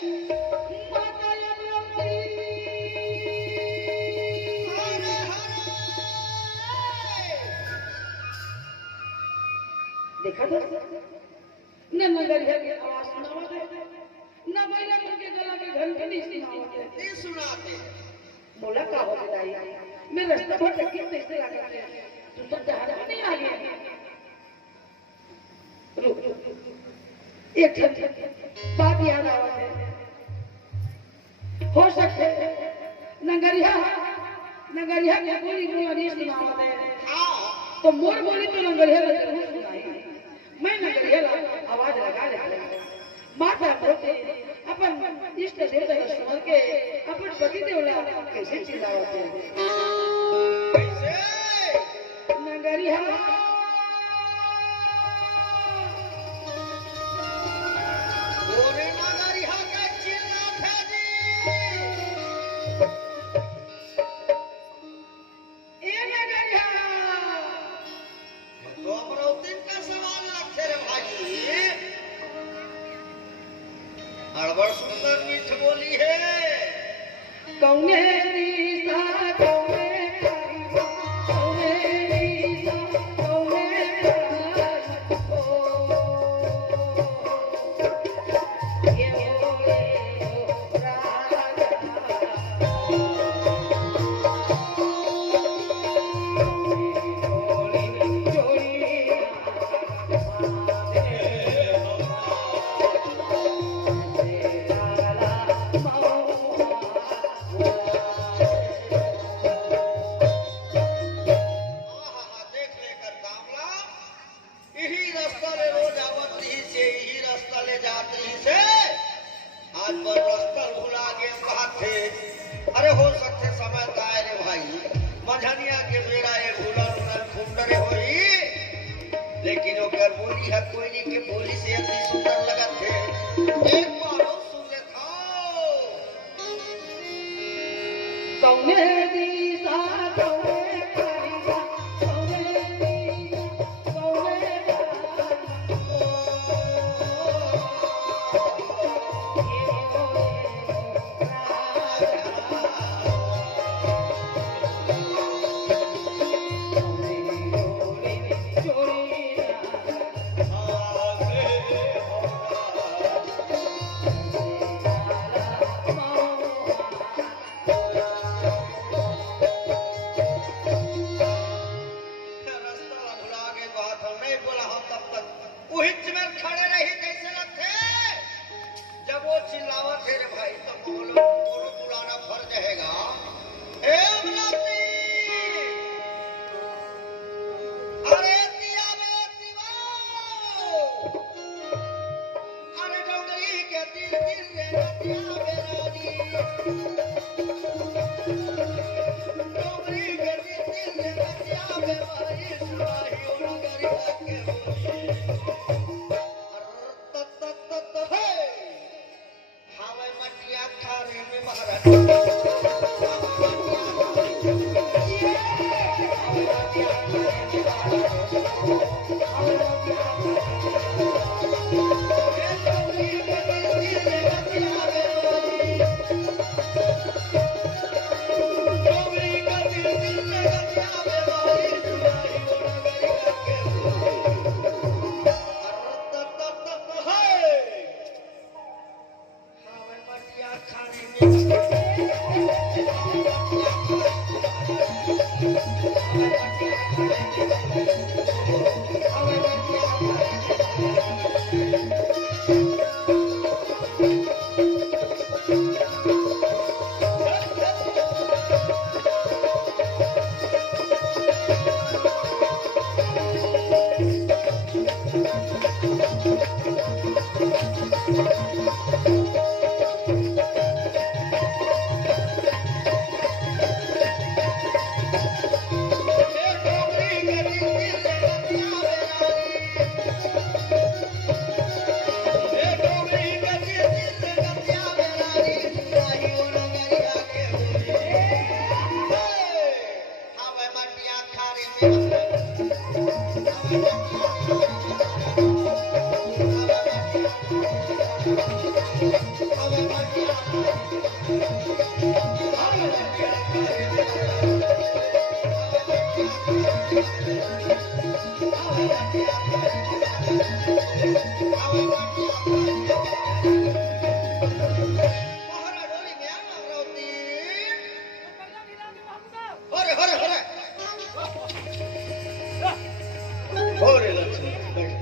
देखा था न नगरिया की आवाज सुनावते न महिला के गला के घंटी नहीं सुनावते नहीं सुनाते। बोला का हो दाई मैं रास्ता भटक के कैसे लगा थे तुम तो जहां नहीं आ गए रुक एक बात याद आवत है हो सकते नगरिया के कोई नहीं सुनावते तो मोर बोली तो नगरिया जरूर सुनाई मैं नगरिया आवाज लगा लेते माता होते अपन इष्ट देवता को स्मरण के अपन पति देवला कैसे चिल्लावते कैसे नगरिया गोरे नगरिया का चिल्ला था जी। ए नगरिया तो अमरावती का सवाल रखे रे भाई। हड़बड़ सुंदर मीठ बोली है। कौने रीसा कौने रीसा कौने रीसा कौने राजको ये बोले राजा बोली चोरी देख लेकर कामला यही रास्ता ले रोज आवत रही से यही रास्ता ले जात रही से आज पर रास्ता भुला गए बात थे। अरे हो सकते समय ताए रे भाई मझनिया के बेड़ा ये भूला खुंडरे होई लेकिन ओकर बोली है कोयली के बोली से अति सुंदर लगत थे। एक बार और सुन ले था कौने रीसा कौने रीसा कौने रीसा कौने राजको ये बोले राजा चोरी रास्ता भुला गए बात हम नहीं बोला हम तब तक उहिच में खड़े रही कैसे लगते जब वो चिल्लावत है रे भाई तो बोलो बुलाना फर्ज रहेगा। ए अमरावती अरे दिया बे दीवाओ अरे डोंगरी के दिल दिल रे दिया बे रानी डोंगरी के दिल दिल रे दिया बे वारी सुनाई ओ नगरी के बोली तत हे हवा मटिया खारे में महाराज बैठ